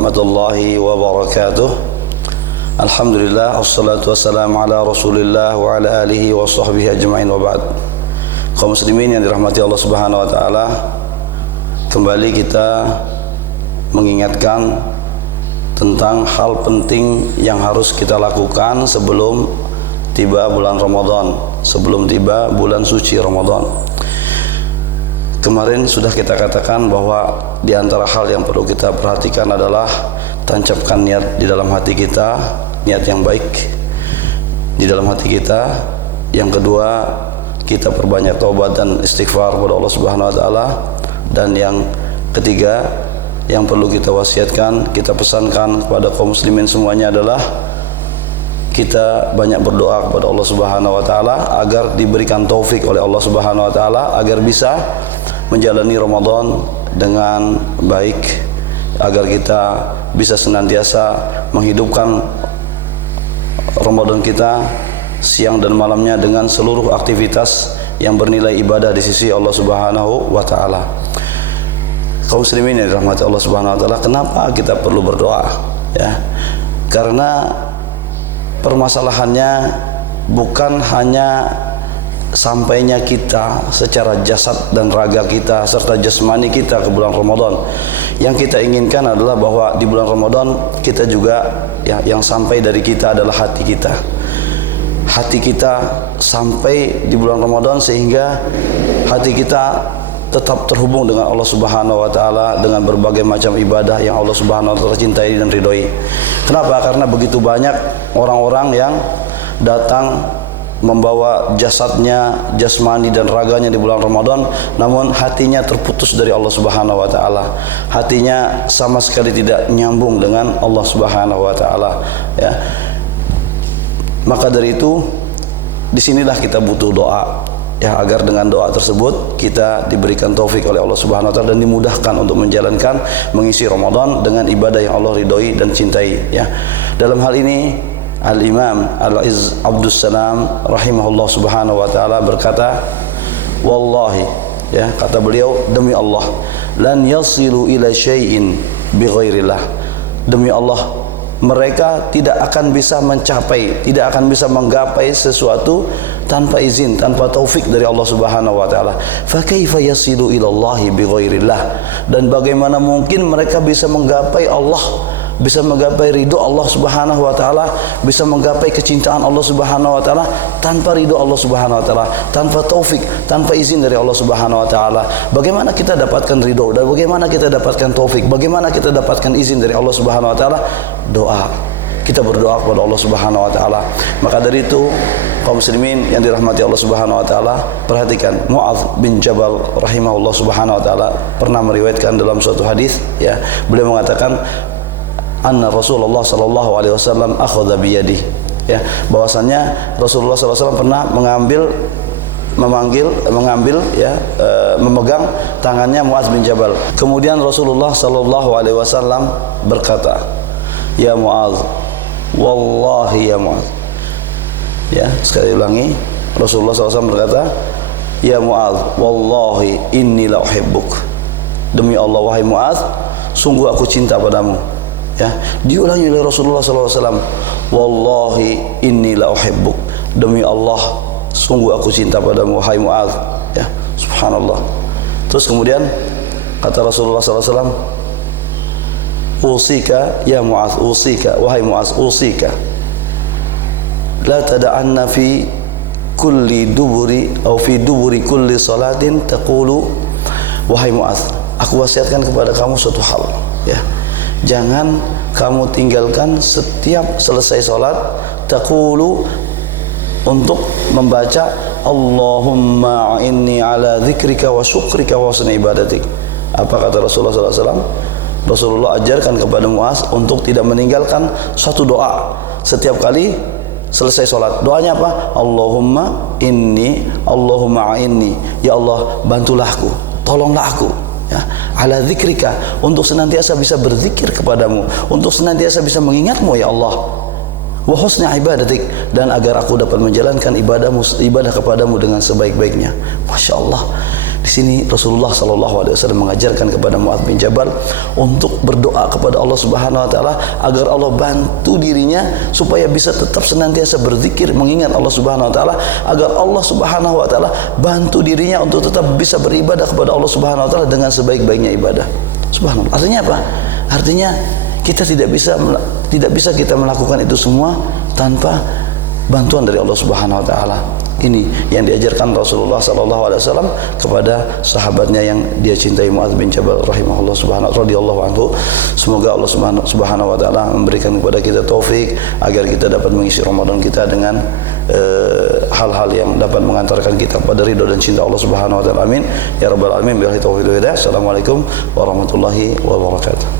warahmatullahi wabarakatuh. Alhamdulillah, wassalatu wassalamu ala rasulillah wa ala alihi wa sahbihi ajma'in wa ba'd. Kaum muslimin yang dirahmati Allah subhanahu wa ta'ala, kembali kita mengingatkan tentang hal penting yang harus kita lakukan sebelum tiba bulan Ramadan, sebelum tiba bulan suci Ramadan. Kemarin sudah kita katakan bahwa di antara hal yang perlu kita perhatikan adalah tancapkan niat di dalam hati kita, niat yang baik di dalam hati kita. Yang kedua, kita perbanyak taubat dan istighfar kepada Allah Subhanahu wa taala. Dan yang ketiga, yang perlu kita wasiatkan, kita pesankan kepada kaum muslimin semuanya adalah kita banyak berdoa kepada Allah Subhanahu wa taala agar diberikan taufik oleh Allah Subhanahu wa taala agar bisa menjalani Ramadan dengan baik, agar kita bisa senantiasa menghidupkan Ramadan kita siang dan malamnya dengan seluruh aktivitas yang bernilai ibadah di sisi Allah Subhanahu wa taala. Kaum muslimin yang dirahmati Allah Subhanahu wa taala, kenapa kita perlu berdoa? Ya. Karena permasalahannya bukan hanya sampainya kita secara jasad dan raga kita serta jasmani kita ke bulan Ramadan. Yang kita inginkan adalah bahwa di bulan Ramadan kita juga yang sampai dari kita adalah hati kita. Hati kita sampai di bulan Ramadan sehingga hati kita tetap terhubung dengan Allah Subhanahu wa taala dengan berbagai macam ibadah yang Allah Subhanahu wa taala cintai dan ridhoi. Kenapa? Karena begitu banyak orang-orang yang datang membawa jasadnya, jasmani dan raganya di bulan Ramadan, namun hatinya terputus dari Allah Subhanahu wa taala. Hatinya sama sekali tidak nyambung dengan Allah Subhanahu wa taala, ya. Maka dari itu disinilah kita butuh doa, ya, agar dengan doa tersebut kita diberikan taufik oleh Allah Subhanahu wa taala dan dimudahkan untuk menjalankan mengisi Ramadan dengan ibadah yang Allah ridhoi dan cintai, ya. Dalam hal ini Al-Imam Al-Izz Abdus Salam rahimahullah subhanahu wa ta'ala berkata, wallahi, ya, kata beliau, demi Allah, lan yasilu ila syai'in bighairillah, demi Allah, mereka tidak akan bisa mencapai, tidak akan bisa menggapai sesuatu tanpa izin, tanpa taufik dari Allah Subhanahu wa taala. Fa kaifa yasilu ila Allah bighairillah, dan bagaimana mungkin mereka bisa menggapai Allah, bisa menggapai ridho Allah Subhanahu wa taala, bisa menggapai kecintaan Allah Subhanahu wa taala tanpa ridho Allah Subhanahu wa taala, tanpa taufik, tanpa izin dari Allah Subhanahu wa taala. Bagaimana kita dapatkan ridho dan bagaimana kita dapatkan taufik? Bagaimana kita dapatkan izin dari Allah Subhanahu wa taala? Doa. Kita berdoa kepada Allah Subhanahu wa taala. Maka dari itu, kaum muslimin yang dirahmati Allah Subhanahu wa taala, perhatikan, Mu'adz bin Jabal rahimahullah Subhanahu wa taala pernah meriwayatkan dalam suatu hadis, ya, beliau mengatakan anna Rasulullah sallallahu alaihi wasallam akhadha biyadi, ya, bahwasannya Rasulullah sallallahu alaihi wasallam pernah memegang tangannya Mu'adz bin Jabal. Kemudian Rasulullah sallallahu alaihi wasallam berkata, ya Mu'adz, wallahi ya Mu'adz, ya, sekali ulangi, Rasulullah sallallahu alaihi wasallam berkata, ya Mu'adz, wallahi inni la uhibbuk, demi Allah wahai Mu'adz, sungguh aku cinta padamu. Ya, diulangi oleh Rasulullah SAW, wallahi inni la uhibbuk, demi Allah sungguh aku cinta padamu wahai Mu'adz, ya, subhanallah. Terus kemudian kata Rasulullah SAW, usika ya Mu'adz, usika wahai Mu'adz, usika la tada'anna fi kulli duburi atau fi duburi kulli salatin taqulu, wahai Mu'adz, aku wasiatkan kepada kamu suatu hal, ya, jangan kamu tinggalkan setiap selesai sholat taqulu untuk membaca Allahumma inni ala dzikrika wa syukrika wa husni ibadatik. Apa kata Rasulullah SAW? Rasulullah ajarkan kepada Mu'adz untuk tidak meninggalkan satu doa setiap kali selesai sholat. Doanya apa? Allahumma inni, ya Allah bantulah aku, tolonglah aku, ya, ala dzikrika, untuk senantiasa bisa berzikir kepadamu, untuk senantiasa bisa mengingatmu ya Allah, wa husni ibadatik, dan agar aku dapat menjalankan ibadah kepadamu dengan sebaik-baiknya. Masya Allah. Di sini Rasulullah SAW mengajarkan kepada Mu'adz bin Jabal untuk berdoa kepada Allah Subhanahu Wa Taala agar Allah bantu dirinya supaya bisa tetap senantiasa berzikir, mengingat Allah Subhanahu Wa Taala, agar Allah Subhanahu Wa Taala bantu dirinya untuk tetap bisa beribadah kepada Allah Subhanahu Wa Taala dengan sebaik-baiknya ibadah. Subhanallah. Artinya apa? Artinya kita tidak bisa kita melakukan itu semua tanpa bantuan dari Allah Subhanahu Wa Taala. Ini yang diajarkan Rasulullah SAW kepada sahabatnya yang dia cintai, Mu'adz bin Jabal rahimahullah radhiyallahu anhu. Semoga Allah Subhanahu Wa Taala memberikan kepada kita taufik agar kita dapat mengisi Ramadan kita dengan hal-hal yang dapat mengantarkan kita pada ridha dan cinta Allah Subhanahu Wa Taala. Amin ya rabbal alamin. Billahi taufiq wal hidayah. Assalamualaikum warahmatullahi wabarakatuh.